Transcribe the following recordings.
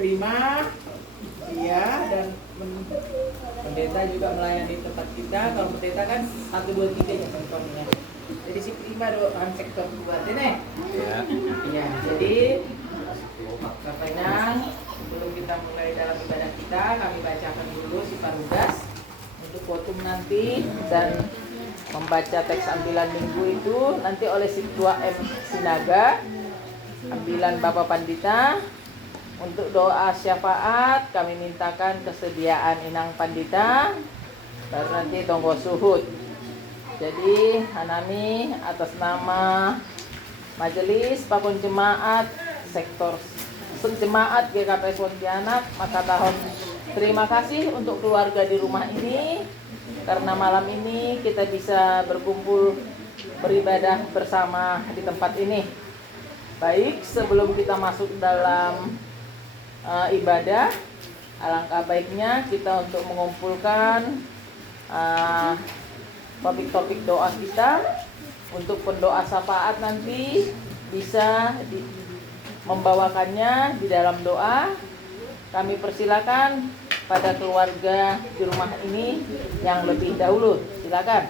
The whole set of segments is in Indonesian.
prima, iya, dan pendeta juga melayani tempat kita. Kalau pendeta kan 1, 2, 3 ya sektornya. Jadi si prima doang sektor 2 deh. Iya, jadi katanya sebelum kita mulai dalam ibadah kita, kami bacakan dulu si parugas untuk votum nanti, dan membaca teks ambilan minggu itu nanti oleh si Ketua M Sinaga, ambilan Bapak Pandita. Untuk doa syafaat kami mintakan kesediaan Inang Pandita, baru nanti tonggo suhud. Jadi Hanami atas nama Majelis Pakun Jemaat Sektor Jemaat GKP Pontianak maka tahun terima kasih untuk keluarga di rumah ini, karena malam ini kita bisa berkumpul beribadah bersama di tempat ini. Baik, sebelum kita masuk dalam ibadah, alangkah baiknya kita untuk mengumpulkan topik-topik doa kita. Untuk pendoa syafaat nanti bisa membawakannya di dalam doa. Kami persilakan pada keluarga di rumah ini yang lebih dahulu. Silakan.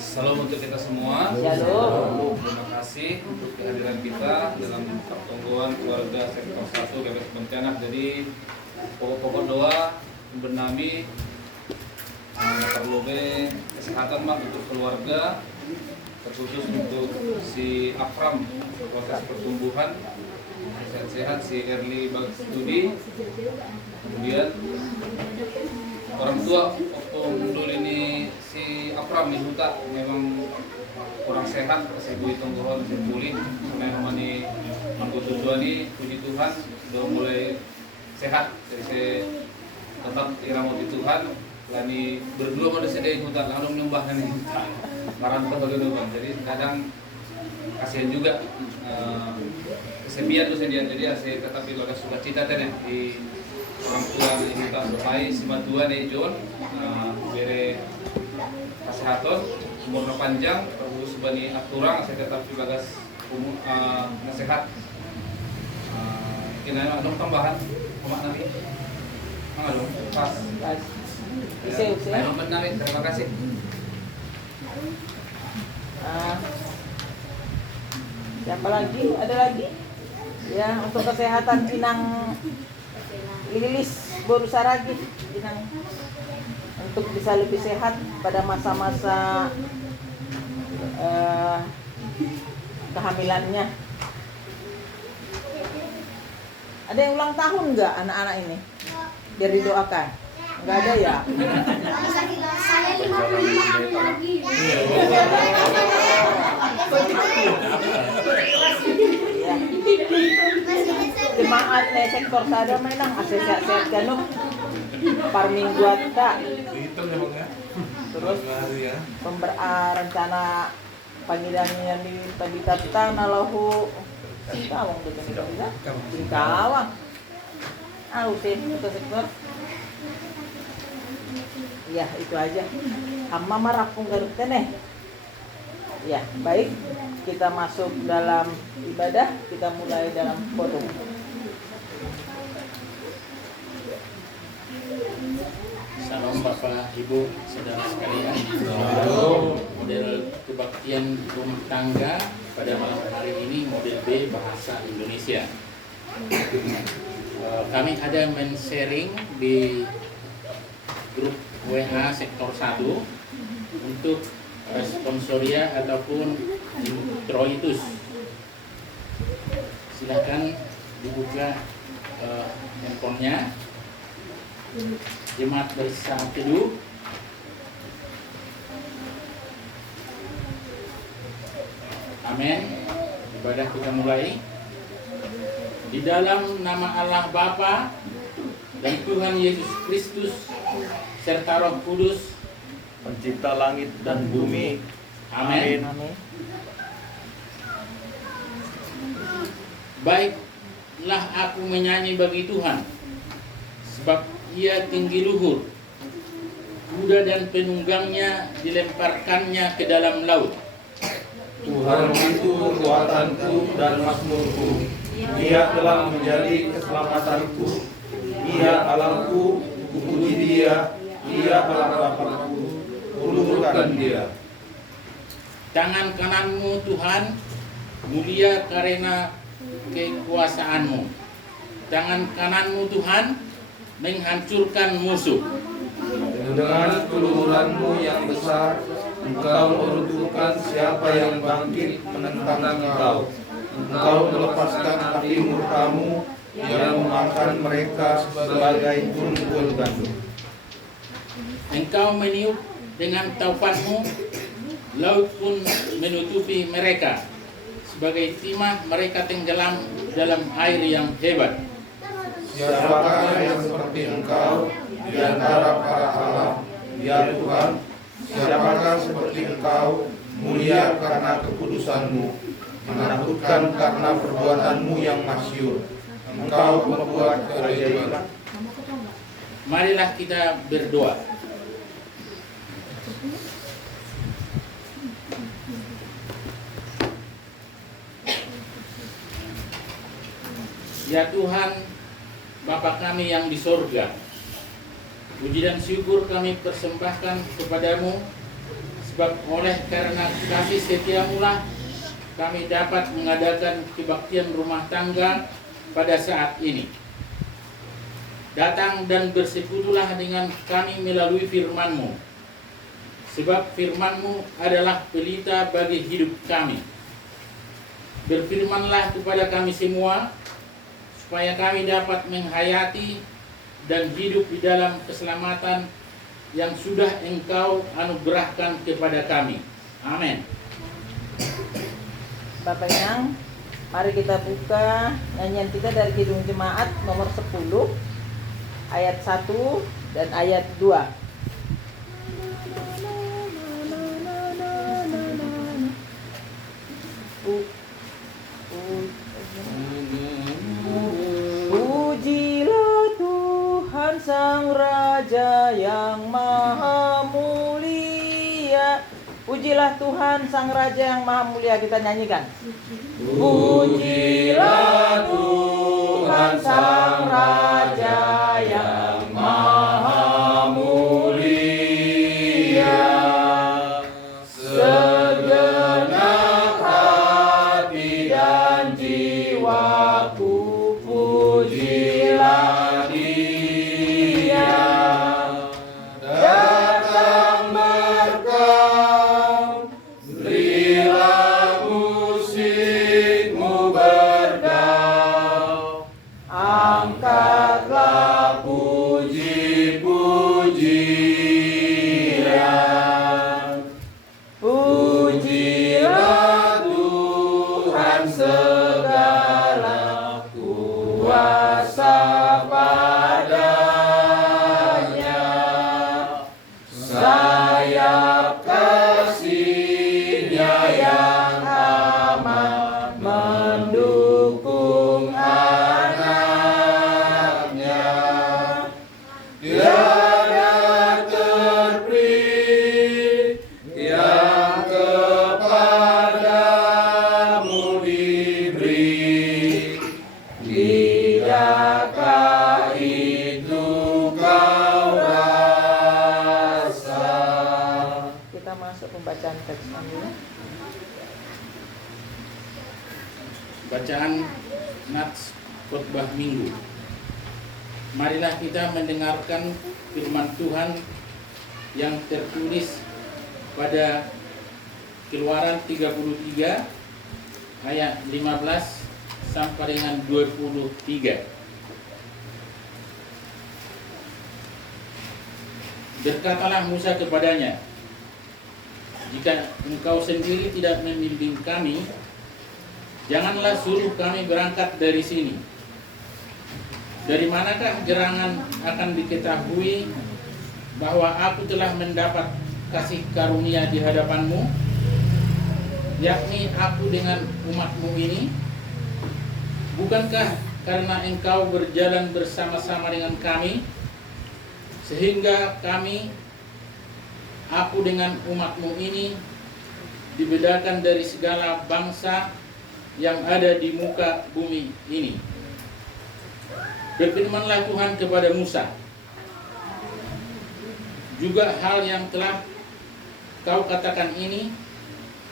Salam untuk kita semua. Shalom. Terima kasih untuk kehadiran kita dalam pertemuan keluarga sektor 1 GKP Pontianak. Jadi pokok-pokok doa bernami terlebih kesehatan untuk keluarga, terkhusus untuk si Afram proses pertumbuhan sehat-sehat, si Erli Bagstudi, kemudian orang tua waktu dulu ini si Afram Huta memang kurang sehat, si Bui Tonggohon si pulih, memang ini mangku tujuan puji Tuhan sudah mulai sehat, jadi saya tetap irama di Tuhan. Lani berdua manusia dari hutan langsung nyumbah nih marantau bagaimana, jadi kadang kasihan juga kesepian tuh sedian, jadi saya tetap di bagas sukacita teh di orang tua di hutan berpai sebantuan nih John bere kesehatan umurnya panjang terus bani aturang, saya tetap di bagas nasihat kena dong tambahan komak nanti dong pas terima kasih. Siapa lagi? Ada lagi? Ya, untuk kesehatan Inang Lilis Borusaragi, Inang, untuk bisa lebih sehat pada masa-masa kehamilannya. Ada yang ulang tahun nggak anak-anak ini? Biar didoakan. Enggak ada ya? Saya 55 tahun lagi. Ya. Jemaat sektor sada menang sehat-sehat ganum par mingguan tak. Terus rencana panggilannya yang di Pandita Nalahu Singkawang gitu bisa. Singkawang. Usin itu sektor. Ya, itu aja. Amma marapung garut teneh. Ya, baik. Kita masuk dalam ibadah, kita mulai dalam forum. Salam Bapak Ibu saudara sekalian. Model kebaktian rumah tangga pada malam hari ini model B bahasa Indonesia. Kami ada men-sharing di grup WA sektor 1 untuk responsoria ataupun introitus. Silakan dibuka handphonenya. Jemaat bersama teduh. Amin. Ibadah kita mulai. Di dalam nama Allah Bapa dan Tuhan Yesus Kristus serta Roh Kudus, Pencipta langit dan bumi. Amin. Amin. Baiklah aku menyanyi bagi Tuhan, sebab Ia tinggi luhur. Kuda dan penunggangnya dilemparkannya ke dalam laut. Tuhan itu kekuatanku dan makmurku. Ia telah menjadi keselamatanku. Ia Allahku, kupuji Dia. Ia Allah Bapakku, kuluhurkan Dia. Tangan kananmu Tuhan mulia karena kekuasaanmu. Tangan kananmu Tuhan menghancurkan musuh. Dengan keluhuranmu yang besar, Engkau meruntuhkan siapa yang bangkit menentang Engkau. Engkau melepaskan api murkamu yang memakan mereka sebagai tumpul gandum. Engkau meniup dengan taupanmu, laut pun menutupi mereka. Sebagai timah mereka tenggelam dalam air yang hebat. Siapakah yang seperti Engkau di antara para Allah, ya Tuhan? Siapakah seperti Engkau, mulia karena kekudusanmu, menakutkan karena perbuatanmu yang masyhur. Engkau membuat keajaiban. Marilah kita berdoa. Ya Tuhan, Bapa kami yang di sorga, puji dan syukur kami persembahkan kepadamu, sebab oleh karena kasih setiamu lah kami dapat mengadakan kebaktian rumah tangga pada saat ini. Datang dan bersekutulah dengan kami melalui firman-Mu, sebab firman-Mu adalah pelita bagi hidup kami. Berfirmanlah kepada kami semua, supaya kami dapat menghayati dan hidup di dalam keselamatan yang sudah Engkau anugerahkan kepada kami. Amin. Bapak yang, mari kita buka nyanyian kita dari Kidung Jemaat nomor 10 ayat 1 dan ayat 2. Pujilah Tuhan Sang Raja yang Maha Mulia. Pujilah Tuhan Sang Raja yang Maha Mulia. Kita nyanyikan. Pujilah Tuhan Sang Raja yang Maha Mulia. Segenap hati dan jiwaku pujilah Dia. Datang berkau, berilah musikmu berdau, angkatlah puji-pujian. Pujilah Tuhan segala kuasa padanya. Sayap kasih-Nya yang aman mendukung anaknya. Tiada terperi yang kepadamu diberi. Tidakkah itu kau rasa? Kita masuk pembacaan teks ambil. Bacaan Nats Khotbah Minggu. Marilah kita mendengarkan firman Tuhan yang tertulis pada Keluaran 33 ayat 15 sampai dengan 23. Berkatalah Musa kepadanya, jika engkau sendiri tidak membimbing kami, janganlah suruh kami berangkat dari sini. Dari manakah gerangan akan diketahui bahwa aku telah mendapat kasih karunia di hadapanmu, yakni aku dengan umatmu ini? Bukankah karena engkau berjalan bersama-sama dengan kami, sehingga aku dengan umatmu ini dibedakan dari segala bangsa yang ada di muka bumi ini. Berfirmanlah Tuhan kepada Musa, juga hal yang telah kau katakan ini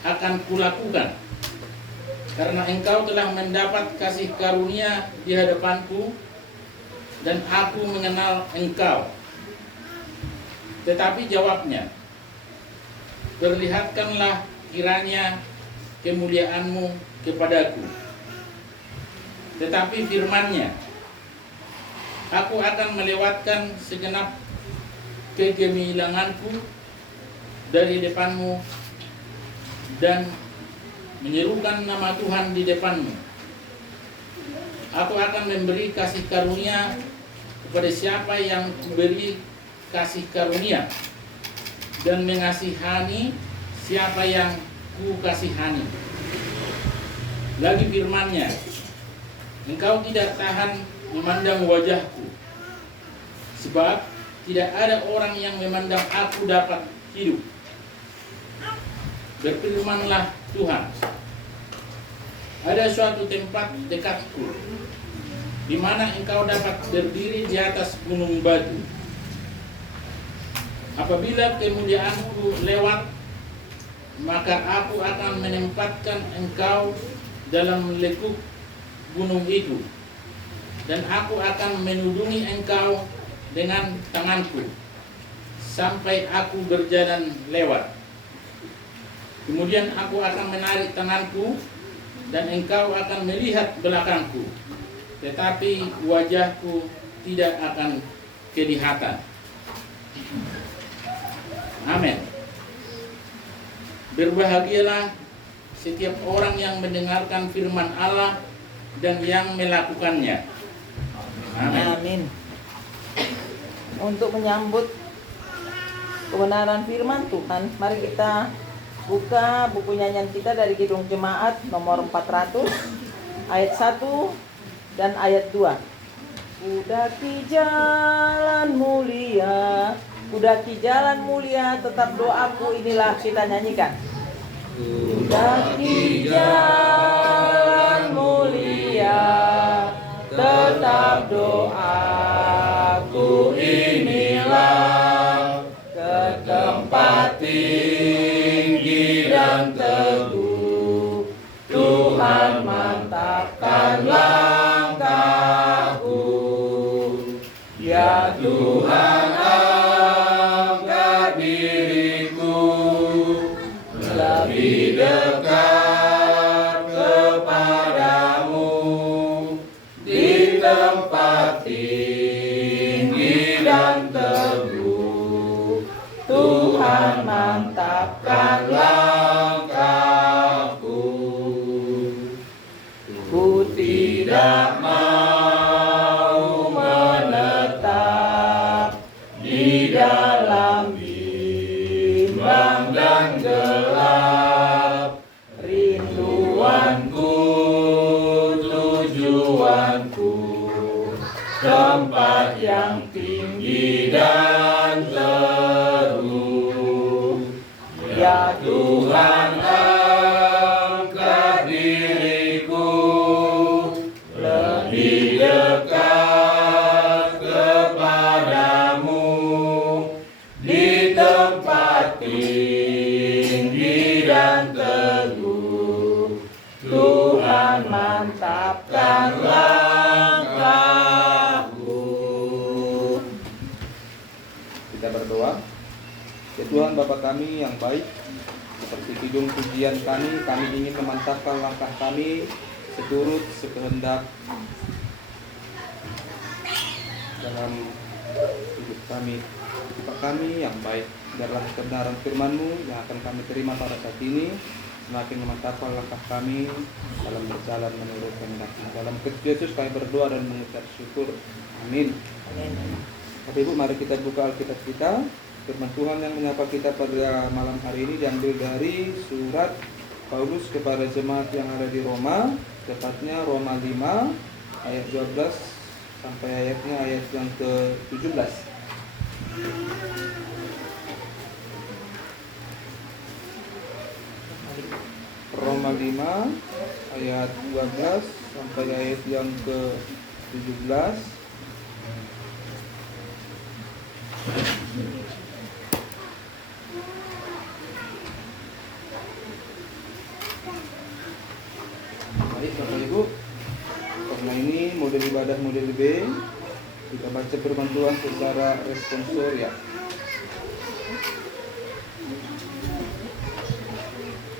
akan kulakukan, karena engkau telah mendapat kasih karunia di hadapanku, dan aku mengenal engkau. Tetapi jawabnya, perlihatkanlah kiranya kemuliaanmu kepadaku. Tetapi firman-Nya, aku akan melewatkan segenap kegemilanganku dari depanmu dan menyerukan nama Tuhan di depanmu. Aku akan memberi kasih karunia kepada siapa yang kuberi kasih karunia, dan mengasihani siapa yang ku kasihani. Lagi firman-Nya, engkau tidak tahan memandang wajahku, sebab tidak ada orang yang memandang aku dapat hidup. Berfirmanlah Tuhan, ada suatu tempat dekatku, di mana engkau dapat berdiri di atas gunung batu. Apabila kemuliaanku lewat, maka aku akan menempatkan engkau dalam lekuk gunung itu, dan aku akan menudungi engkau dengan tanganku sampai aku berjalan lewat. Kemudian aku akan menarik tanganku, dan engkau akan melihat belakangku, tetapi wajahku tidak akan kelihatan. Amin. Berbahagialah setiap orang yang mendengarkan firman Allah dan yang melakukannya. Amin. Amin. Untuk menyambut kebenaran firman Tuhan, mari kita buka buku nyanyian kita dari Kidung Jemaat nomor 400 ayat 1 dan ayat 2. Kudaki jalan mulia, kudaki jalan mulia, tetap doaku, inilah kita nyanyikan. Kudaki jalan mulia, tetap doaku, inilah ke tempat tinggi dan teguh, Tuhan mantapkan langkahku. Ya Tuhan, angkat diriku lebih dekat kepadamu, di tempat tinggi dan teguh, Tuhan mantapkan langkahku. Ku tidak mau menetap di dalam bimbang dan gelap. Rinduanku, tujuanku, tempat yang tinggi dan teguh. Ya Tuhan, angkat diriku lebih dekat kepadamu, di tempat tinggi dan teguh, Tuhan mantapkan langkahku. Kita berdoa. Ya Tuhan, Bapa kami yang baik, seperti kidung pujian kami ingin memantapkan langkah kami seturut sekehendak dalam hidup kami. Bapa kami yang baik, biarlah kebenaran firman-Mu yang akan kami terima pada saat ini semakin memantapkan langkah kami dalam berjalan menurut kehendak-Mu. Dalam Kristus Yesus kami berdoa dan mengucap syukur. Amin. Bapak Ibu, mari kita buka Alkitab kita. Firman Tuhan yang menyapa kita pada malam hari ini diambil dari surat Paulus kepada jemaat yang ada di Roma, tepatnya Roma 5 ayat 12 sampai ayat yang ke-17. Roma Roma 5 ayat 12 sampai ayat yang ke-17. Baik Bapak Ibu, karena ini model ibadah model B, kita baca firman Tuhan secara responsorial.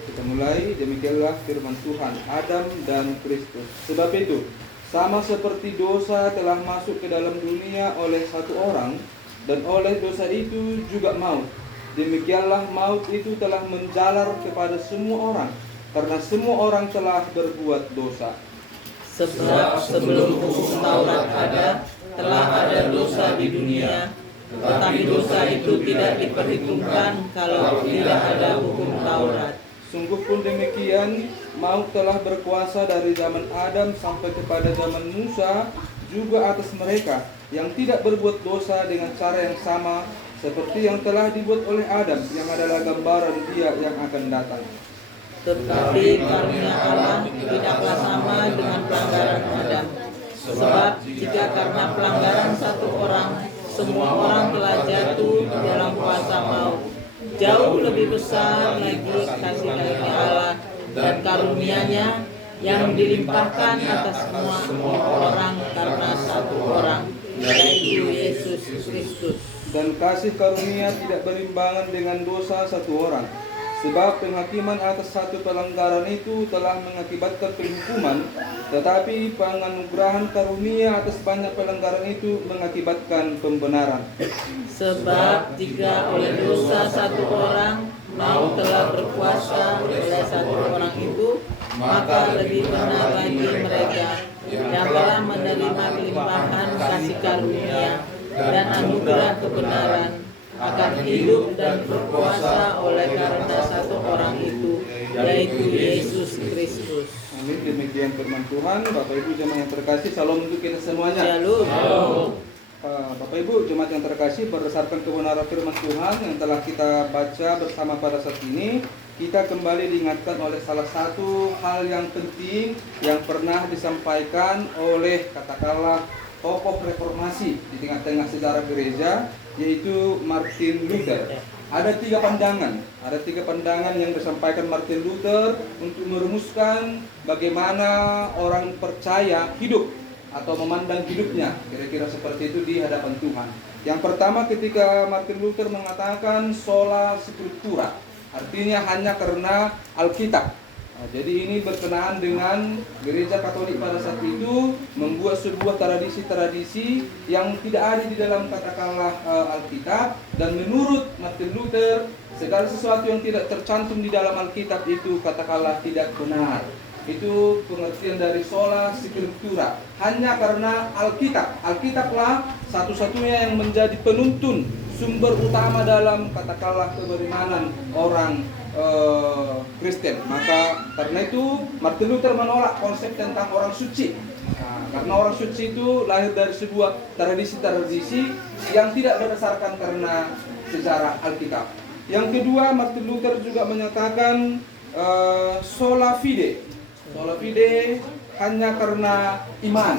Kita mulai, demikianlah firman Tuhan, Adam dan Kristus. Sebab itu, sama seperti dosa telah masuk ke dalam dunia oleh satu orang, dan oleh dosa itu juga maut. Demikianlah maut itu telah menjalar kepada semua orang, karena semua orang telah berbuat dosa. Sebab sebelum hukum Taurat ada, telah ada dosa di dunia, tetapi dosa itu tidak diperhitungkan kalau tidak ada hukum Taurat. Sungguh pun demikian, maut telah berkuasa dari zaman Adam sampai kepada zaman Musa, juga atas mereka yang tidak berbuat dosa dengan cara yang sama seperti yang telah dibuat oleh Adam, yang adalah gambaran Dia yang akan datang. Tetapi karunia Allah tidaklah sama dengan pelanggaran Adam. Sebab jika karena pelanggaran satu orang, semua orang telah jatuh dalam kuasa maut, jauh lebih besar lagi kasih karunia Allah dan karunia-Nya yang dilimpahkan atas semua orang karena satu orang, yaitu Yesus Kristus. Dan kasih karunia tidak berimbangan dengan dosa satu orang. Sebab penghakiman atas satu pelanggaran itu telah mengakibatkan penghukuman, tetapi penganugerahan karunia atas banyak pelanggaran itu mengakibatkan pembenaran. Sebab jika oleh dosa satu orang maut telah berkuasa oleh satu orang itu, maka lebih benar lagi mereka yang telah menerima limpahan kasih karunia dan anugerah kebenaran akan hidup dan berkuasa oleh karena satu orang itu, yaitu Yesus Kristus. Amin. Demikian firman Tuhan. Bapak Ibu jemaat yang terkasih, salam untuk kita semuanya. Shalom. Bapak Ibu jemaat yang terkasih, berdasarkan kebenaran firman Tuhan yang telah kita baca bersama pada saat ini, kita kembali diingatkan oleh salah satu hal yang penting yang pernah disampaikan oleh katakanlah tokoh reformasi di tengah-tengah sejarah gereja, yaitu Martin Luther. Ada tiga pandangan yang disampaikan Martin Luther untuk merumuskan bagaimana orang percaya hidup atau memandang hidupnya, kira-kira seperti itu di hadapan Tuhan. Yang pertama, ketika Martin Luther mengatakan sola scriptura, artinya hanya karena Alkitab. Jadi ini berkenaan dengan gereja Katolik pada saat itu membuat sebuah tradisi-tradisi yang tidak ada di dalam katakanlah Alkitab, dan menurut Martin Luther segala sesuatu yang tidak tercantum di dalam Alkitab itu katakanlah tidak benar. Itu pengertian dari sola scriptura, hanya karena Alkitablah satu-satunya yang menjadi penuntun sumber utama dalam katakanlah keberimanan orang Kristen. Maka karena itu Martin Luther menolak konsep tentang orang suci. Karena orang suci itu lahir dari sebuah tradisi-tradisi yang tidak berdasarkan karena sejarah Alkitab. Yang kedua, Martin Luther juga menyatakan sola fide. Sola fide hanya karena iman.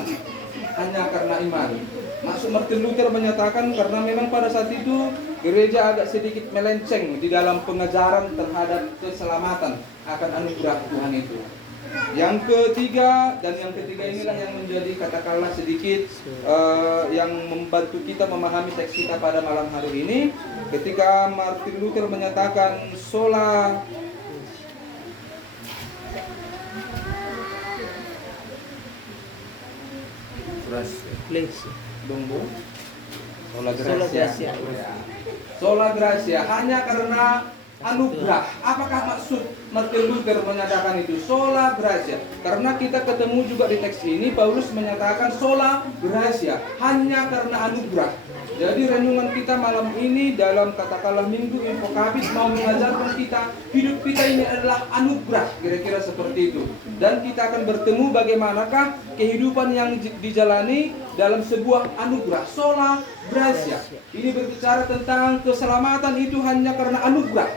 Maksud Martin Luther menyatakan karena memang pada saat itu gereja agak sedikit melenceng di dalam pengajaran terhadap keselamatan akan anugerah Tuhan itu. Yang ketiga inilah yang menjadi katakanlah sedikit yang membantu kita memahami teks kita pada malam hari ini, ketika Martin Luther menyatakan sola Sola Gracia hanya karena anugerah. Apakah maksud Martin Luther menyatakan itu? Sola Gracia. Karena kita ketemu juga di teks ini, Paulus menyatakan sola Gracia, hanya karena anugerah. Jadi renungan kita malam ini dalam katakanlah Minggu Infokabit mau mengajarkan kita hidup kita ini adalah anugerah, kira-kira seperti itu. Dan kita akan bertemu bagaimanakah kehidupan yang dijalani dalam sebuah anugerah, sola gracia. Ini berbicara tentang keselamatan itu hanya karena anugerah.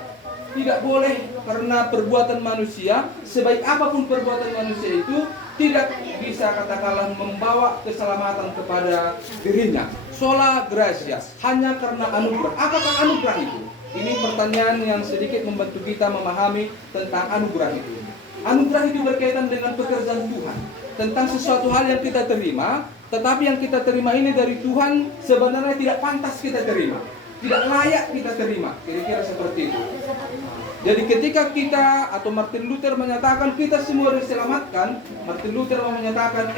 tidak boleh karena perbuatan manusia, sebaik apapun perbuatan manusia itu tidak bisa katakanlah membawa keselamatan kepada dirinya. Sola gratia, hanya karena anugerah. Apakah anugerah itu? Ini pertanyaan yang sedikit membantu kita memahami tentang anugerah itu. Anugerah itu berkaitan dengan pekerjaan Tuhan, tentang sesuatu hal yang kita terima, tetapi yang kita terima ini dari Tuhan sebenarnya tidak pantas kita terima, tidak layak kita terima, kira-kira seperti itu. Jadi ketika kita atau Martin Luther menyatakan kita semua diselamatkan, Martin Luther menyatakan,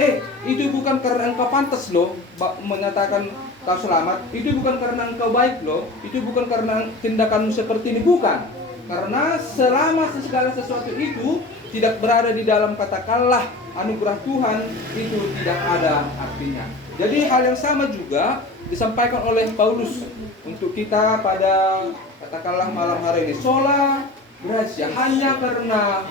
itu bukan karena engkau pantas loh menyatakan kau selamat, itu bukan karena engkau baik loh, itu bukan karena tindakanmu seperti ini, bukan. Karena selama segala sesuatu itu tidak berada di dalam katakanlah anugerah Tuhan, itu tidak ada artinya. Jadi hal yang sama juga disampaikan oleh Paulus untuk kita pada katakanlah malam hari ini. Sola gratia, hanya karena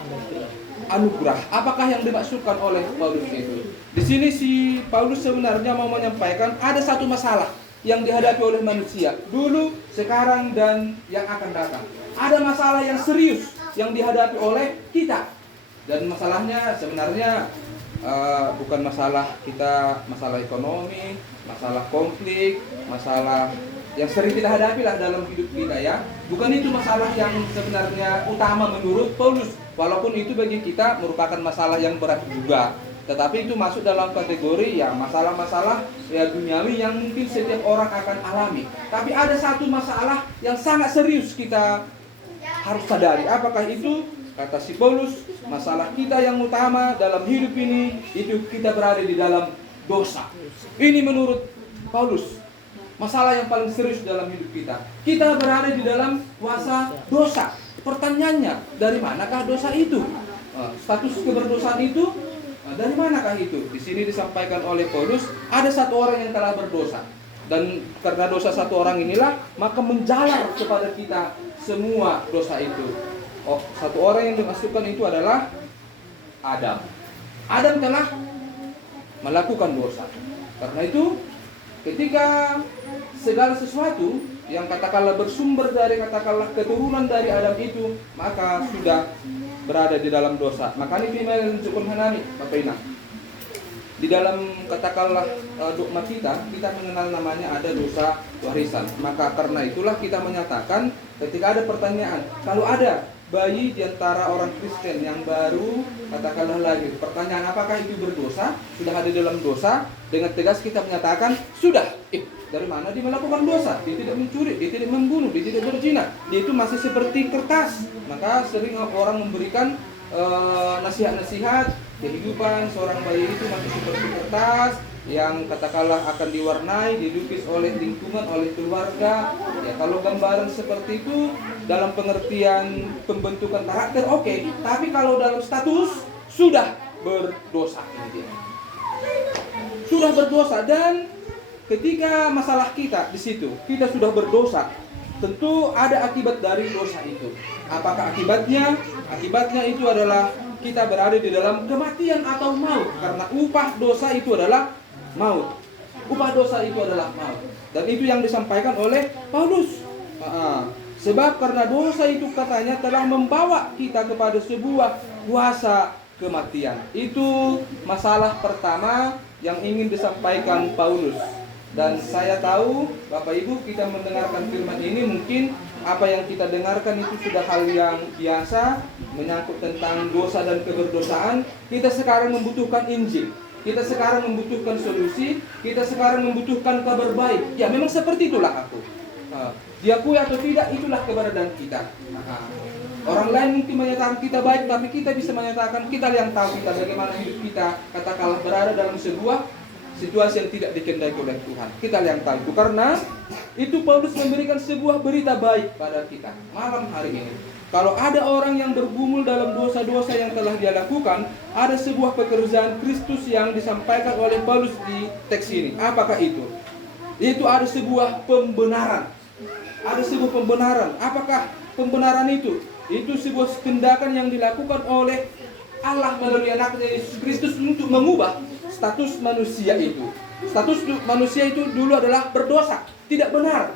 anugerah. Apakah yang dimaksudkan oleh Paulus itu? Di sini si Paulus sebenarnya mau menyampaikan ada satu masalah yang dihadapi oleh manusia dulu, sekarang, dan yang akan datang. Ada masalah yang serius yang dihadapi oleh kita. Dan masalahnya sebenarnya bukan masalah kita, masalah ekonomi, masalah konflik, masalah yang sering kita hadapi lah dalam hidup kita ya. Bukan itu masalah yang sebenarnya utama menurut Paulus. Walaupun itu bagi kita merupakan masalah yang berat juga. Tetapi itu masuk dalam kategori ya masalah-masalah ya duniawi yang mungkin setiap orang akan alami. Tapi ada satu masalah yang sangat serius kita harus sadari. Apakah itu? Kata si Paulus, masalah kita yang utama dalam hidup ini itu kita berada di dalam dosa. Ini menurut Paulus masalah yang paling serius dalam hidup kita. Kita berada di dalam kuasa dosa. Pertanyaannya, dari manakah dosa itu? Status keberdosaan itu dari manakah itu? Di sini disampaikan oleh Paulus, ada satu orang yang telah berdosa. Dan karena dosa satu orang inilah, maka menjalar kepada kita semua dosa itu. Satu orang yang dimasukkan itu adalah Adam. Adam telah melakukan dosa. Karena itu, ketika segala sesuatu yang katakanlah bersumber dari katakanlah keturunan dari Adam itu, maka sudah berada di dalam dosa. Maka ini firman Tuhan Hanani, Bapak Ina. Di dalam katakanlah dogma kita mengenal namanya ada dosa warisan. Maka karena itulah kita menyatakan ketika ada pertanyaan, kalau ada bayi di antara orang Kristen yang baru katakanlah lahir, pertanyaan apakah itu berdosa, sudah ada dalam dosa, dengan tegas kita menyatakan sudah. Dari mana dia melakukan dosa? Dia tidak mencuri, dia tidak membunuh, dia tidak berzina, dia itu masih seperti kertas. Maka sering orang memberikan nasihat-nasihat kehidupan seorang bayi itu masih seperti kertas yang katakanlah akan diwarnai, dilukis oleh lingkungan, oleh keluarga. Ya, kalau gambaran seperti itu dalam pengertian pembentukan karakter oke. Tapi kalau dalam status sudah berdosa, ini dia. Sudah berdosa. Dan ketika masalah kita di situ, kita sudah berdosa, tentu ada akibat dari dosa itu. Apakah akibatnya? Akibatnya itu adalah kita berada di dalam kematian atau maut. Karena upah dosa itu adalah maut. Upah dosa itu adalah maut. Dan itu yang disampaikan oleh Paulus. Sebab karena dosa itu katanya telah membawa kita kepada sebuah kuasa kematian. Itu masalah pertama yang ingin disampaikan Paulus. Dan saya tahu Bapak Ibu kita mendengarkan firman ini mungkin apa yang kita dengarkan itu sudah hal yang biasa menyangkut tentang dosa dan keberdosaan. Kita sekarang membutuhkan Injil. Kita sekarang membutuhkan solusi. Kita sekarang membutuhkan kabar baik. Ya memang seperti itulah aku. Diakui atau tidak itulah keberadaan kita. Orang lain mungkin menyatakan kita baik, tapi kita bisa menyatakan kita yang tahu kita bagaimana hidup kita katakanlah berada dalam sebuah situasi yang tidak dikehendaki oleh Tuhan. Kita yang tahu. Karena itu Paulus memberikan sebuah berita baik pada kita malam hari ini. Kalau ada orang yang bergumul dalam dosa-dosa yang telah dia lakukan, ada sebuah pekerjaan Kristus yang disampaikan oleh Paulus di teks ini. Apakah itu? Itu ada sebuah pembenaran. Ada sebuah pembenaran. Apakah pembenaran itu? Itu sebuah tindakan yang dilakukan oleh Allah melalui anaknya Yesus Kristus untuk mengubah status manusia itu. Status manusia itu dulu adalah berdosa, tidak benar.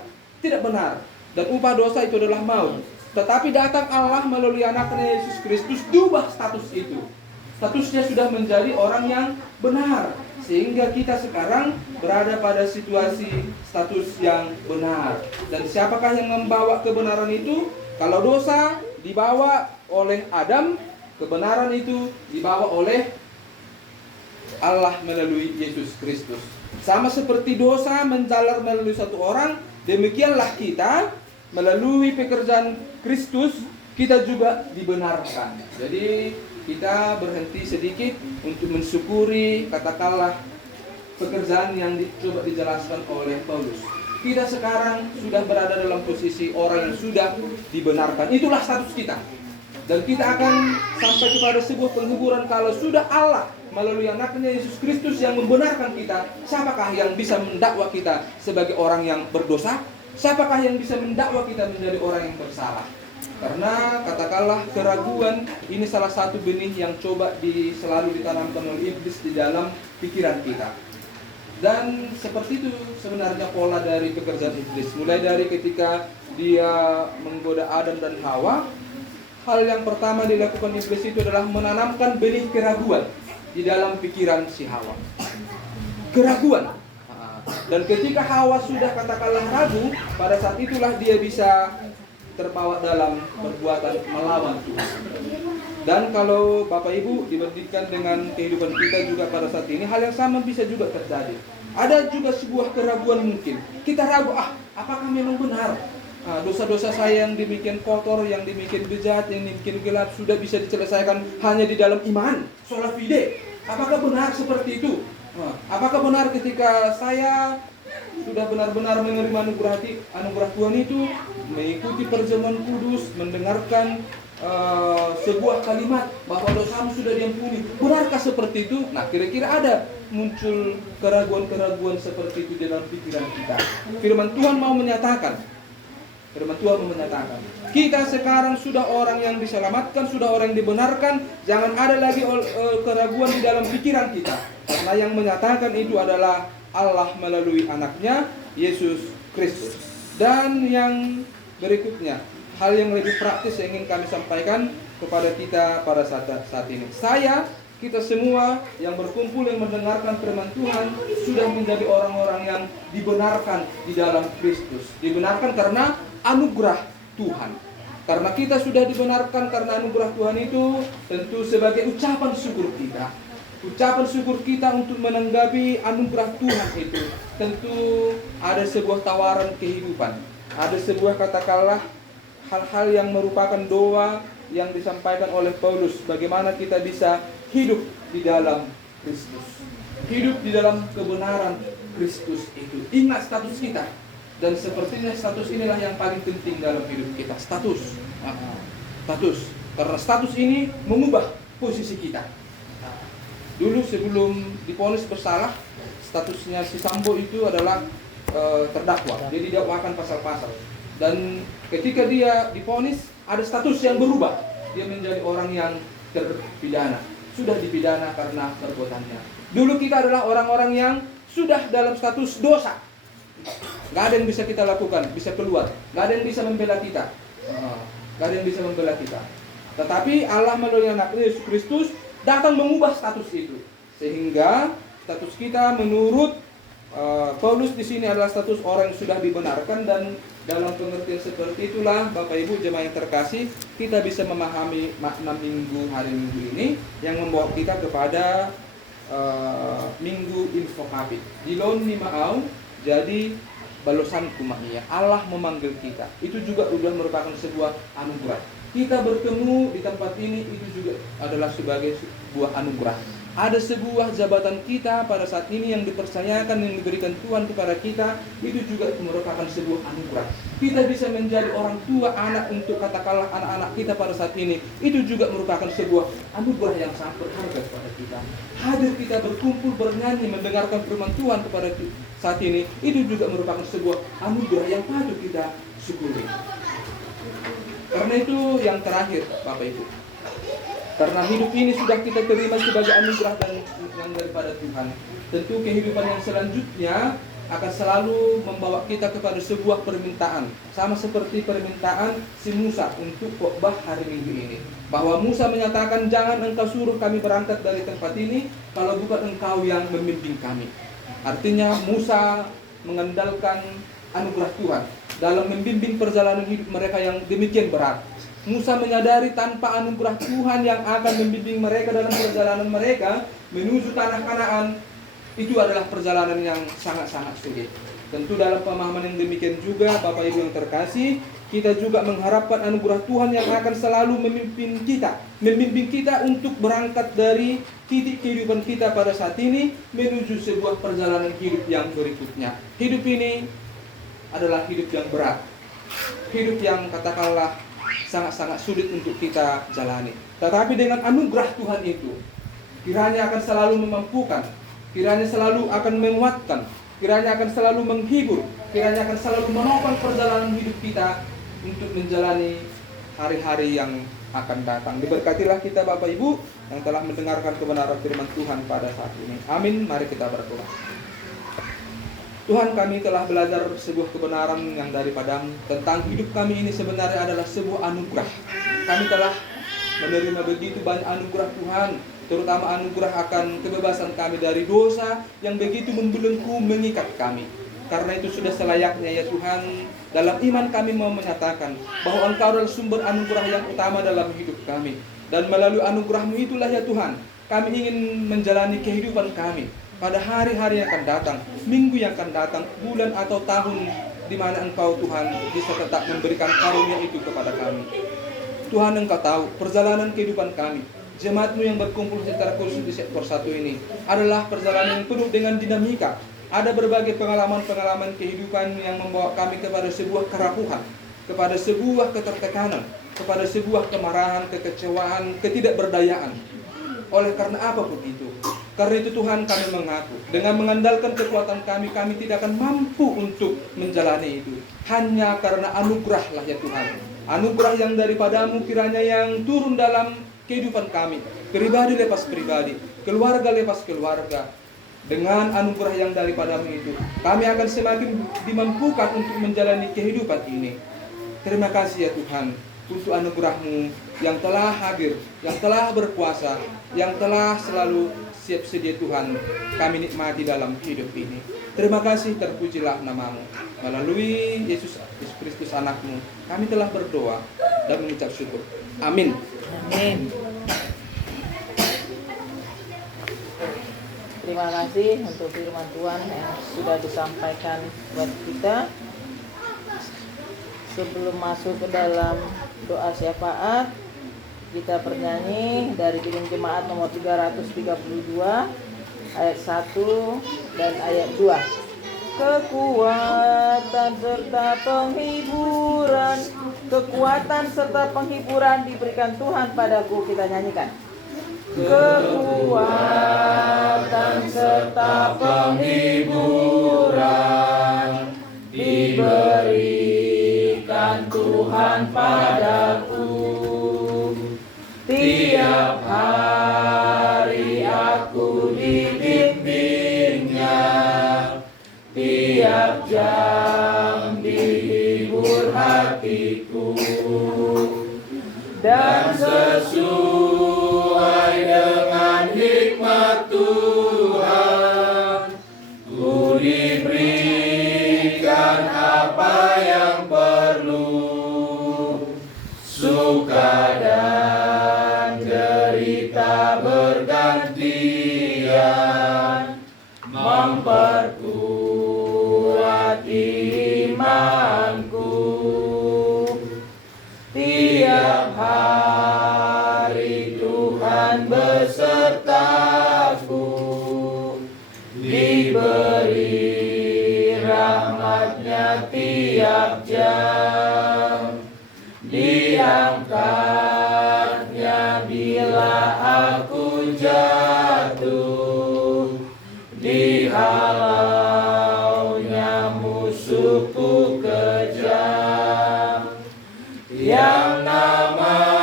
Dan upah dosa itu adalah maut. Tetapi datang Allah melalui anaknya Yesus Kristus, diubah status itu. Statusnya sudah menjadi orang yang benar, sehingga kita sekarang berada pada situasi status yang benar. Dan siapakah yang membawa kebenaran itu? Kalau dosa dibawa oleh Adam, kebenaran itu dibawa oleh Allah melalui Yesus Kristus. Sama seperti dosa menjalar melalui satu orang, demikianlah kita melalui pekerjaan Kristus kita juga dibenarkan. Jadi kita berhenti sedikit untuk mensyukuri, katakanlah, pekerjaan yang coba dijelaskan oleh Paulus. Kita sekarang sudah berada dalam posisi orang yang sudah dibenarkan. Itulah status kita. Dan kita akan sampai kepada sebuah penghiburan kalau sudah Allah melalui anaknya Yesus Kristus yang membenarkan kita. Siapakah yang bisa mendakwa kita sebagai orang yang berdosa? Siapakah yang bisa mendakwa kita menjadi orang yang bersalah? Karena katakanlah keraguan ini salah satu benih yang coba selalu ditanamkan oleh iblis di dalam pikiran kita. Dan seperti itu sebenarnya pola dari pekerjaan iblis. Mulai dari ketika dia menggoda Adam dan Hawa, hal yang pertama dilakukan iblis itu adalah menanamkan benih keraguan di dalam pikiran si Hawa. Keraguan. Dan ketika Hawa sudah katakanlah ragu, pada saat itulah dia bisa terbawa dalam perbuatan melawan Tuhan. Dan kalau Bapak Ibu dibandingkan dengan kehidupan kita juga pada saat ini, hal yang sama bisa juga terjadi. Ada juga sebuah keraguan mungkin. Kita ragu, apakah memang benar dosa-dosa saya yang demikian kotor, yang demikian bejat, yang demikian gelap sudah bisa diselesaikan hanya di dalam iman, sola fide. Apakah benar seperti itu? Apakah benar ketika saya sudah benar-benar menerima anugerah Tuhan itu, mengikuti perjamuan kudus, mendengarkan sebuah kalimat bahwa dosamu sudah diampuni, benarkah seperti itu? Nah, kira-kira ada muncul keraguan-keraguan seperti itu di dalam pikiran kita. Firman Tuhan mau menyatakan, kita sekarang sudah orang yang diselamatkan, sudah orang yang dibenarkan. Jangan ada lagi keraguan di dalam pikiran kita, karena yang menyatakan itu adalah Allah melalui anaknya Yesus Kristus. Dan yang berikutnya, hal yang lebih praktis yang ingin kami sampaikan kepada kita pada saat ini. Kita semua yang berkumpul yang mendengarkan firman Tuhan sudah menjadi orang-orang yang dibenarkan di dalam Kristus. Dibenarkan karena anugerah Tuhan. Karena kita sudah dibenarkan karena anugerah Tuhan itu, tentu sebagai ucapan syukur kita. Ucapan syukur kita untuk menanggapi anugerah Tuhan itu, tentu ada sebuah tawaran kehidupan. Ada sebuah katakanlah hal-hal yang merupakan doa yang disampaikan oleh Paulus. Bagaimana kita bisa hidup di dalam Kristus. Hidup di dalam kebenaran Kristus itu. Ingat status kita. Dan sepertinya status inilah yang paling penting dalam hidup kita. Status. Karena status ini mengubah posisi kita. Dulu sebelum divonis bersalah, statusnya si Sambo itu adalah terdakwa. Dia didakwakan pasal-pasal. Dan ketika dia divonis, ada status yang berubah. Dia menjadi orang yang terpidana. Sudah dipidana karena perbuatannya. Dulu kita adalah orang-orang yang sudah dalam status dosa. Gak ada yang bisa kita lakukan, bisa keluar. Gak ada yang bisa membela kita. Tetapi Allah melalui anaknya Yesus Kristus datang mengubah status itu. Sehingga status kita menurut Paulus di sini adalah status orang yang sudah dibenarkan. Dan dalam pengertian seperti itulah Bapak Ibu jemaat yang terkasih, kita bisa memahami makna hari Minggu ini yang membawa kita kepada Minggu Infokapit. Dilon ni maau jadi balosanku maknya. Allah memanggil kita. Itu juga sudah merupakan sebuah anugerah. Kita bertemu di tempat ini itu juga adalah sebagai sebuah anugerah. Ada sebuah jabatan kita pada saat ini yang dipercayakan, yang diberikan Tuhan kepada kita, itu juga merupakan sebuah anugerah. Kita bisa menjadi orang tua anak untuk katakanlah anak-anak kita pada saat ini, itu juga merupakan sebuah anugerah yang sangat berharga kepada kita. Hadir kita berkumpul, bernyanyi, mendengarkan firman Tuhan kepada saat ini, itu juga merupakan sebuah anugerah yang patut kita syukuri. Karena itu yang terakhir Bapak Ibu, karena hidup ini sudah kita terima sebagai anugerah dan yang daripada Tuhan. Tentu kehidupan yang selanjutnya akan selalu membawa kita kepada sebuah permintaan, sama seperti permintaan si Musa untuk khotbah hari Minggu ini, bahwa Musa menyatakan, jangan engkau suruh kami berangkat dari tempat ini kalau bukan engkau yang membimbing kami. Artinya Musa mengandalkan anugerah Tuhan dalam membimbing perjalanan hidup mereka yang demikian berat. Musa menyadari tanpa anugerah Tuhan yang akan membimbing mereka dalam perjalanan mereka menuju tanah Kanaan, itu adalah perjalanan yang sangat-sangat sulit. Tentu dalam pemahaman yang demikian juga, Bapak Ibu yang terkasih, kita juga mengharapkan anugerah Tuhan yang akan selalu membimbing kita untuk berangkat dari titik kehidupan kita pada saat ini menuju sebuah perjalanan hidup yang berikutnya. Hidup ini adalah hidup yang berat, hidup yang katakanlah sangat-sangat sulit untuk kita jalani. Tetapi dengan anugerah Tuhan itu, kiranya akan selalu memampukan, kiranya selalu akan menguatkan, kiranya akan selalu menghibur, kiranya akan selalu menopang perjalanan hidup kita untuk menjalani hari-hari yang akan datang. Diberkatilah kita Bapak Ibu yang telah mendengarkan kebenaran firman Tuhan pada saat ini. Amin. Mari kita berdoa. Tuhan, kami telah belajar sebuah kebenaran yang daripadamu tentang hidup kami ini sebenarnya adalah sebuah anugerah. Kami telah menerima begitu banyak anugerah Tuhan, terutama anugerah akan kebebasan kami dari dosa yang begitu membelenggu mengikat kami. Karena itu sudah selayaknya ya Tuhan, dalam iman kami mau menyatakan bahwa Engkau adalah sumber anugerah yang utama dalam hidup kami. Dan melalui anugerah-Mu itulah ya Tuhan, kami ingin menjalani kehidupan kami pada hari-hari yang akan datang, minggu yang akan datang, bulan atau tahun di mana Engkau Tuhan bisa tetap memberikan karunia itu kepada kami. Tuhan, Engkau tahu perjalanan kehidupan kami, jemaat-Mu yang berkumpul secara khusus di sektor 1 ini adalah perjalanan yang penuh dengan dinamika. Ada berbagai pengalaman-pengalaman kehidupan yang membawa kami kepada sebuah kerapuhan, kepada sebuah ketertekanan, kepada sebuah kemarahan, kekecewaan, ketidakberdayaan. Oleh karena apa begitu? Karena itu Tuhan, kami mengaku dengan mengandalkan kekuatan kami tidak akan mampu untuk menjalani itu. Hanya karena anugerah lah ya Tuhan. Anugerah yang daripadamu kiranya yang turun dalam kehidupan kami. Pribadi lepas pribadi, keluarga lepas keluarga. Dengan anugerah yang daripadamu itu, kami akan semakin dimampukan untuk menjalani kehidupan ini. Terima kasih ya Tuhan untuk anugerah-Mu yang telah hadir, yang telah berkuasa, yang telah selalu siap sedia Tuhan kami nikmati dalam hidup ini. Terima kasih, terpujilah nama-Mu. Melalui Yesus Kristus anak-Mu, kami telah berdoa dan mengucap syukur. Amin. Amin. Terima kasih untuk firman Tuhan yang sudah disampaikan buat kita. Sebelum masuk ke dalam doa syafaat, kita bernyanyi dari Kidung Jemaat nomor 332 ayat 1 dan ayat 2. Kekuatan serta penghiburan diberikan Tuhan padaku. Kita nyanyikan. Kekuatan serta penghiburan diberikan Tuhan padaku. Tiap hari aku dibimbingnya, tiap jam dihibur hatiku, dan sesuai dengan hikmat Tuhan, ku diberikan apa yang perlu, suka dan derita bergantian, memperkuat imanku. Tiap hari Tuhan besertaku, diberi rahmat-Nya tiap jam, diangkat-Nya bila aku jatuh, dihalau-Nya musuhku kejam. Yang namanya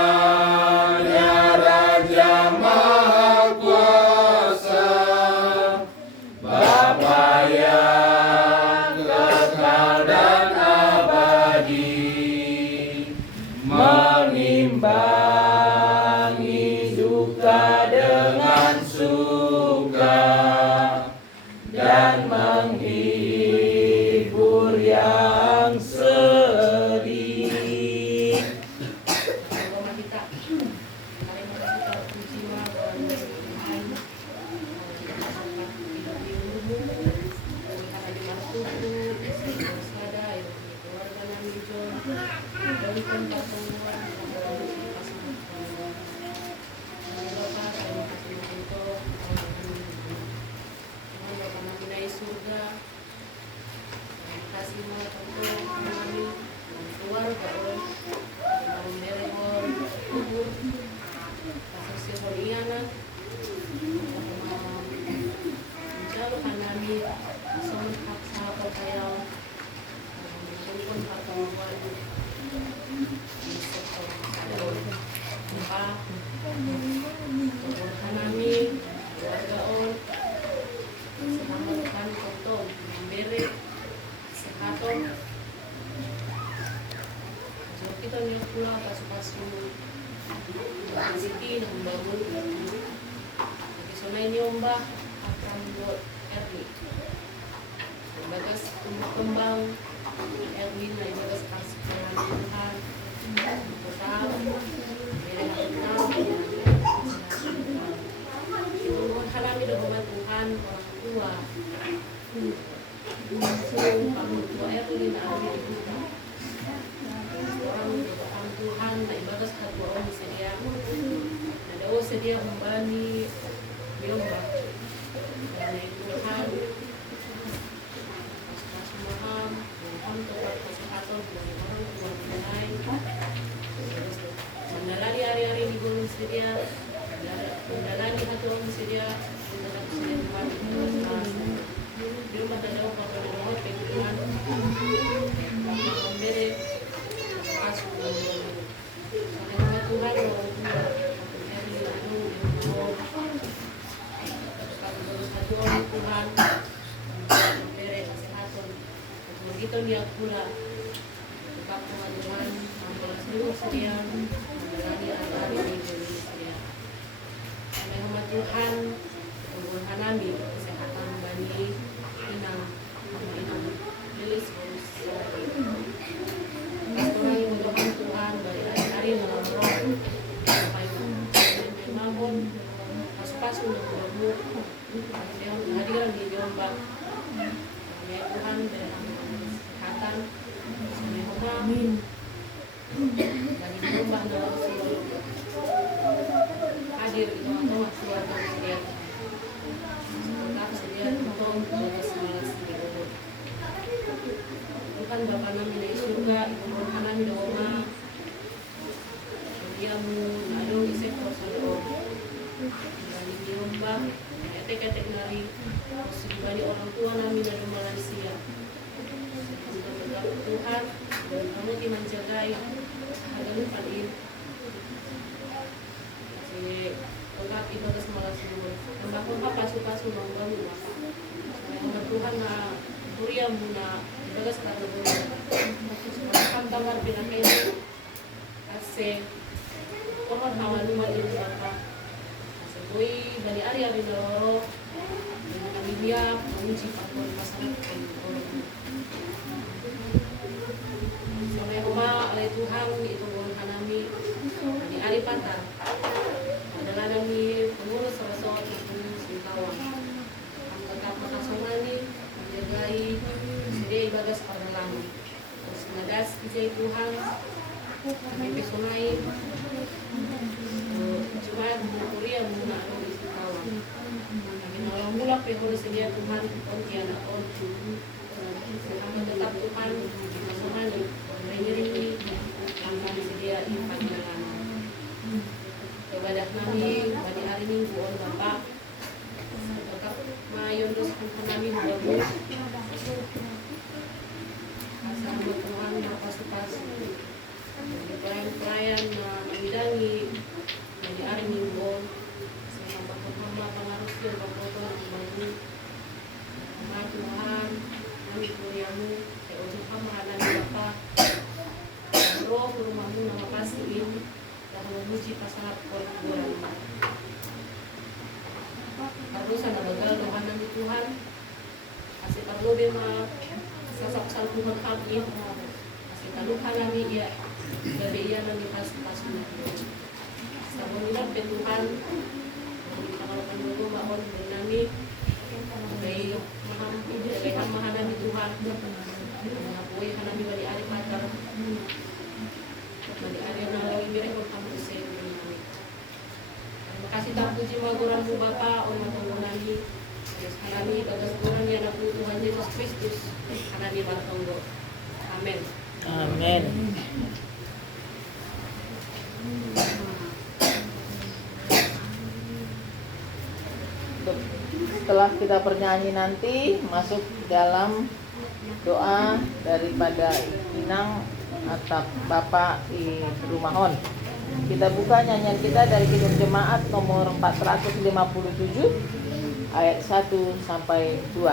Raja Maha Kuasa, Bapa yang menghibur yang sedih. Kita niat pula pasu-pasu Siti membangun lagi sunai nyombah akan buat Erwin bagas tumbuh kembang Erwin lah bagas kasih Tuhan bertahan Tuhan halami dengan Tuhan orang tua suruh kamu tua Erwin ada di kita orang Tuhan na ibagas kadwa o sedia na daw sedia humbani biyomba na Tuhan masumaham Tuhan tobat kesehatan dari orang tua tunai mandalani hari-hari di gunung sedia mandalani hati orang sedia mandalani sedia Tuhan biyomba daw kapag daw pegulan memberi Tuhan Tuhan beri kesehatan begitu dia pula tetap Tuhan membalas seluruh sedia menjalani hari-hari ini sedia sampai hormat Tuhan Tuhan kami kesehatan bagi inang lilis Tuhan bagi hari-hari dalam roh sampai membangun pasu-pasu dan berbuk kehadiran di Jombang ya Tuhan dalam kesehatan sampai amin bagi Jombang dalam seluruh hadir di tengah-tengah keluarga sedia tetap sedia untuk bersemangat sedia Tuhan Bapa kami di surga Ibu Bapa kami di rumah diamu aduh isek kosalo dari Jombang etek-etek nari bagi orang tua kami dari Malaysia tetap Tuhan dan kamu yang menjagai harga lupa ini tetap ibadah Malaysia tambah pasu-pasu membangun Bapak Tuhan na Buria muna ibadah sekali Tuhan kamar pinakai ase orang awal rumah itu Bapak Boy dari area Bidoro kami dia menguji faktor masyarakat sampai rumah oleh Tuhan itu bukan kami di hari pantar adalah kami pengurus resort itu Singkawang kami tetap makasomani menjagai sedia ibadah pada lama terus ngadas kijai Tuhan kami pesonai cuma Korea muna ada di Singkawang kami nolong mula pehol sedia Tuhan Pontianak on kami tetap Tuhan makasomani mengiringi kami sedia panggilan ibadah kami pada hari Minggu on Bapak tetap mayon dos kami bagus asal Tuhan pas-pas pelayan-pelayan membidangi dari hari Minggu saya hamba pengaruhnya Bapak Tuhan Tuhan kami kuriamu saya ucap hamba dan Bapak roh rumahmu nama pastiin dan memuji pasangan korban harus ada bagal doa nanti Tuhan Kalau memang sosok Tuhan kami, masih kalau kami ya, dari ia nanti pas sama bilang Tuhan, kalau menunggu bahwa kami dari menghadapi Tuhan, mengakui karena bagi adik pacar, bagi adik yang lagi mirip kamu saya. Terima kasih tak puji magoranmu Bapa, oleh mengenali. Kami bagas kurang yang aku Tuhan Yesus Kristus karena di Tonggo. Amin. Amin. Setelah kita bernyanyi nanti masuk dalam doa daripada Inang atau Bapak di Rumahon. Kita buka nyanyian kita dari Kidung Jemaat nomor 457 ayat 1 sampai 2.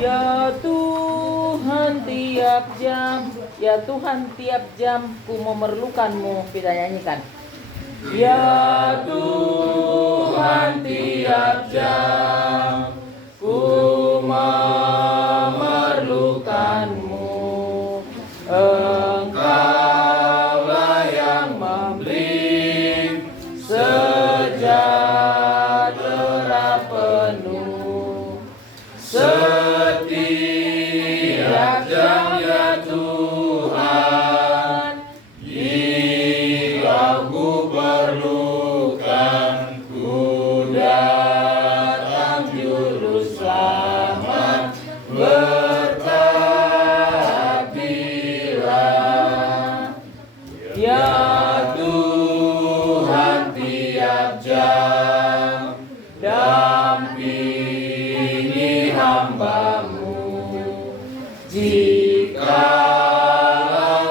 Ya Tuhan tiap jam, ya Tuhan tiap jam ku memerlukanmu. Kita nyanyikan. Ya Tuhan tiap jam ku memerlukanmu. Engkaulah yang memberi sejahtera penuh setiap jam ya Tuhan. Jika ku perlukan, ku datang juru selamat. Berkatilah ya Tuhan tiap jam, dampingi hamba-Mu. Jika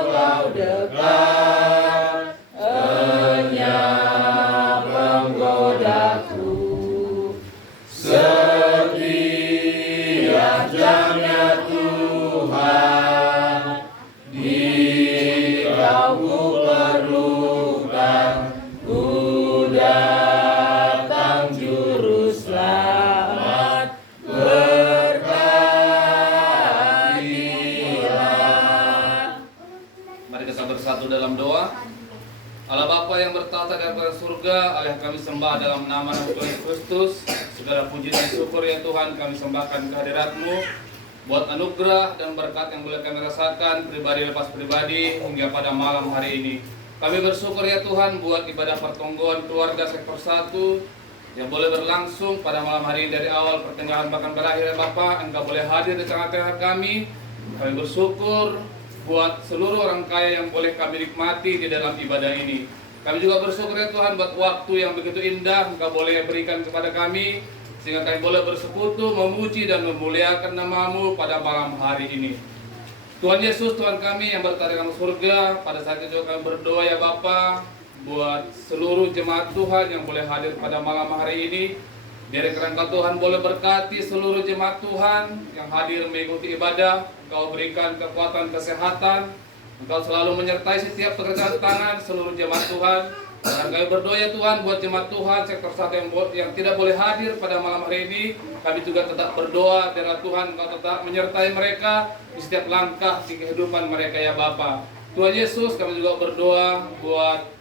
kau dekat, enyap penggodaku. Setiap jamnya Tuhan, jika ku perlukan, ku datang juru selamat. Berkatilah. Mari kita bersatu dalam doa. Allah Bapa yang bertata di atas surga, Allah yang kami sembah dalam nama Tuhan Yesus Kristus. Segala puji dan syukur ya Tuhan kami sembahkan kehadirat-Mu buat anugerah dan berkat yang boleh kami rasakan pribadi lepas pribadi hingga pada malam hari ini. Kami bersyukur ya Tuhan buat ibadah pertonggoan keluarga sektor 1 yang boleh berlangsung pada malam hari ini dari awal pertengahan bahkan berakhir ya Bapa. Engkau boleh hadir di tengah-tengah kami. Kami bersyukur buat seluruh orang kaya yang boleh kami nikmati di dalam ibadah ini. Kami juga bersyukur ya Tuhan buat waktu yang begitu indah Engkau boleh berikan kepada kami, sehingga kami boleh bersekutu, memuji dan memuliakan nama-Mu pada malam hari ini. Tuhan Yesus, Tuhan kami yang berada dalam surga, pada saat itu kami berdoa ya Bapa buat seluruh jemaat Tuhan yang boleh hadir pada malam hari ini. Biar Engkau Tuhan boleh berkati seluruh jemaat Tuhan yang hadir mengikuti ibadah. Engkau berikan kekuatan kesehatan. Engkau selalu menyertai setiap pekerjaan tangan seluruh jemaat Tuhan. Dan kami berdoa ya Tuhan buat jemaat Tuhan sektor 1 yang tidak boleh hadir pada malam hari ini. Kami juga tetap berdoa biar Tuhan Engkau tetap menyertai mereka di setiap langkah di kehidupan mereka ya Bapa. Tuhan Yesus, kami juga berdoa buat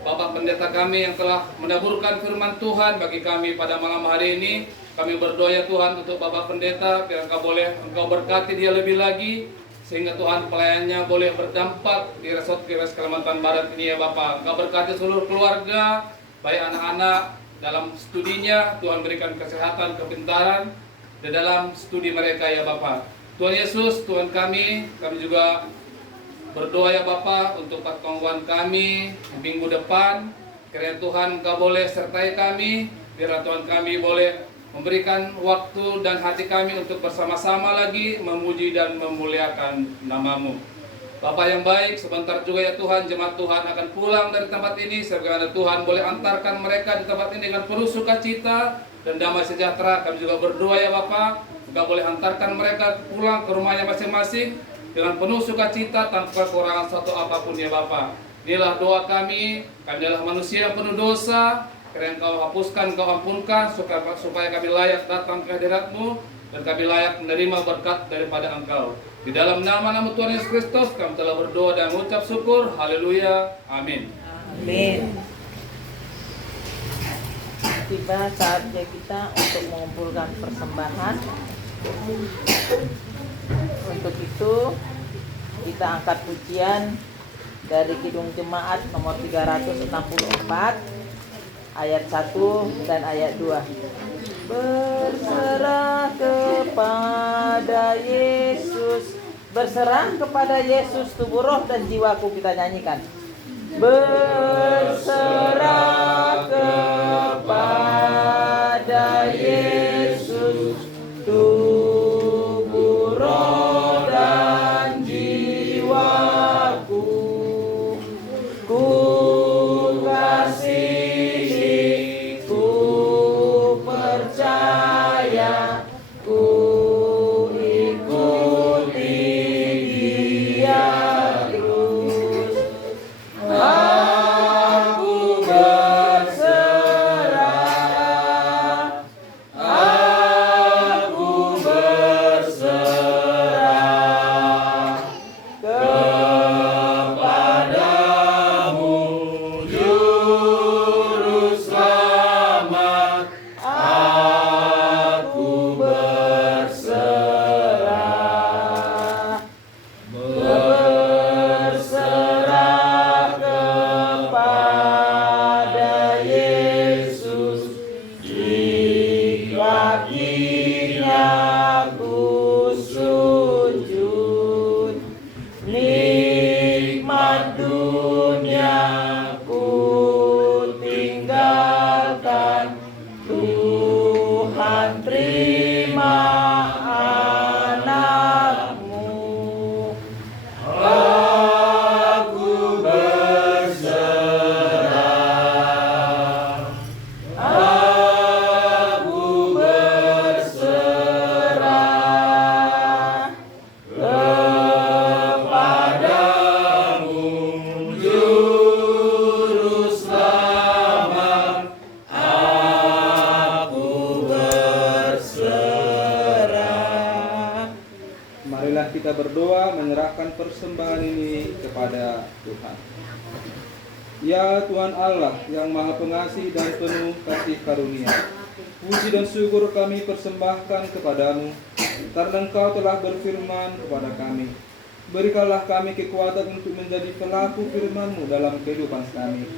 Bapak Pendeta kami yang telah menaburkan firman Tuhan bagi kami pada malam hari ini. Kami berdoa ya Tuhan untuk Bapak Pendeta, biar Engkau berkati dia lebih lagi, sehingga Tuhan pelayannya boleh berdampak di Resort Kires Kalimantan Barat ini ya Bapak. Engkau berkati seluruh keluarga, baik anak-anak dalam studinya, Tuhan berikan kesehatan, kepintaran di dalam studi mereka ya Bapak. Tuhan Yesus, Tuhan kami juga berdoa ya Bapa untuk pertemuan kami minggu depan. Kiranya Tuhan Engkau boleh sertai kami, biar Tuhan kami boleh memberikan waktu dan hati kami untuk bersama-sama lagi memuji dan memuliakan nama-Mu. Bapa yang baik, sebentar juga ya Tuhan jemaat Tuhan akan pulang dari tempat ini, sehingga Tuhan boleh antarkan mereka di tempat ini dengan penuh sukacita dan damai sejahtera. Kami juga berdoa ya Bapa, Engkau boleh antarkan mereka pulang ke rumahnya masing-masing dengan penuh sukacita tanpa kekurangan satu apapun ya Bapa. Inilah doa kami adalah manusia yang penuh dosa. Kiranya Engkau hapuskan, Engkau ampunkan supaya kami layak datang ke hadirat-Mu. dan kami layak menerima berkat daripada Engkau. Di dalam nama Tuhan Yesus Kristus kami telah berdoa dan mengucap syukur. Haleluya. Amin. Amin. Tiba saatnya kita untuk mengumpulkan persembahan. Untuk itu kita angkat pujian dari Kidung Jemaat nomor 364 ayat 1 dan ayat 2. Berserah kepada Yesus, berserah kepada Yesus tubuh, roh dan jiwaku, kita nyanyikan. Berserah kepada Yesus tubuh, roh dan jiwaku. Ku kasihi, ku percaya, ku ikuti Dia terus. Aku berserah, aku berserah kepadamu, Juru Selamat. Aku berserah, berserah kepada Yesus. Di kakinya ku sujud, nikmat dunia ku tinggalkan. Tuhan terima anakmu. Aku berserah, aku berserah kepadamu, Juru Selamat. Aku berserah. Marilah kita berdoa menyerahkan persembahan ini kepada Tuhan. Ya Tuhan Allah yang Maha Pengasih dan penuh kasih karunia, puji dan syukur kami persembahkan kepadamu, karena Engkau telah berfirman kepada kami. Berikanlah kami kekuatan untuk menjadi pelaku firman-Mu dalam kehidupan kami.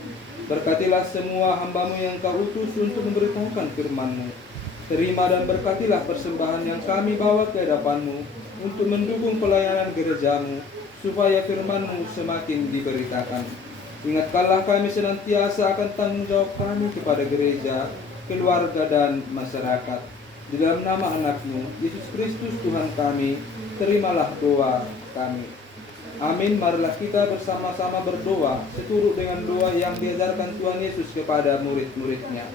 Berkatilah semua hamba-Mu yang Kau utus untuk memberitakan firman-Mu. Terima dan berkatilah persembahan yang kami bawa ke hadapan-Mu untuk mendukung pelayanan gereja-Mu, supaya firman-Mu semakin diberitakan. Ingatkanlah kami senantiasa akan tanggung jawab kami kepada gereja, keluarga, dan masyarakat. Di dalam nama anak-Mu, Yesus Kristus Tuhan kami, terimalah doa kami. Amin. Marilah kita bersama-sama berdoa seturut dengan doa yang diajarkan Tuhan Yesus kepada murid-muridnya.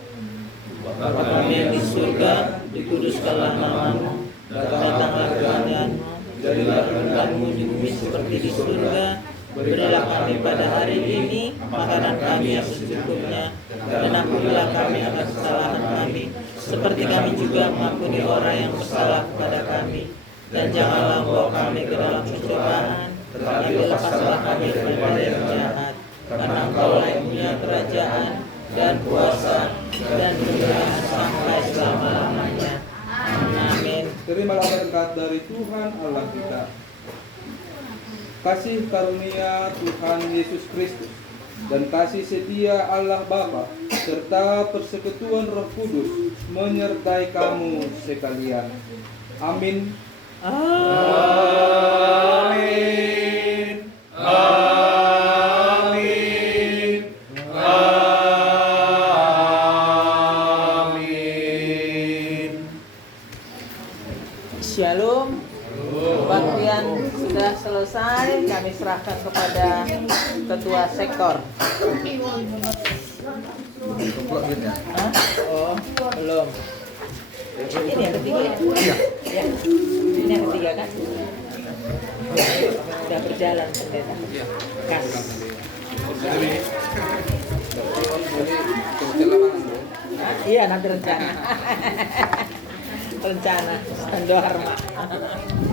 Bapa kami yang di surga, dikuduskanlah nama-Mu, datanglah kerajaan-Mu, jadilah kehendak-Mu di bumi seperti di surga. Berilah kami pada hari ini makanan kami yang secukupnya, dan ampunilah kami akan kesalahan kami, seperti kami juga mengampuni orang yang bersalah kepada kami. Dan janganlah membawa kami ke dalam pencobaan, tetapi lepaskanlah kami daripada yang jahat. Karena Engkau yang punya kerajaan dan kuasa dan kemuliaan sampai selama-lamanya. Amin. Terimalah berkat dari Tuhan Allah kita. Kasih karunia Tuhan Yesus Kristus dan kasih setia Allah Bapa serta persekutuan Roh Kudus menyertai kamu sekalian. Amin. Amin. Amin. Amin. Shalom. Kebaktian sudah selesai, kami serahkan kepada ketua sektor. Hah? Oh, belum. Ini yang ketiga ya? Iya. Ya. Ini yang ketiga kan? Sudah berjalan pendeta. Kas. Hah? Iya, nanti rencana. rencana Ando Harma.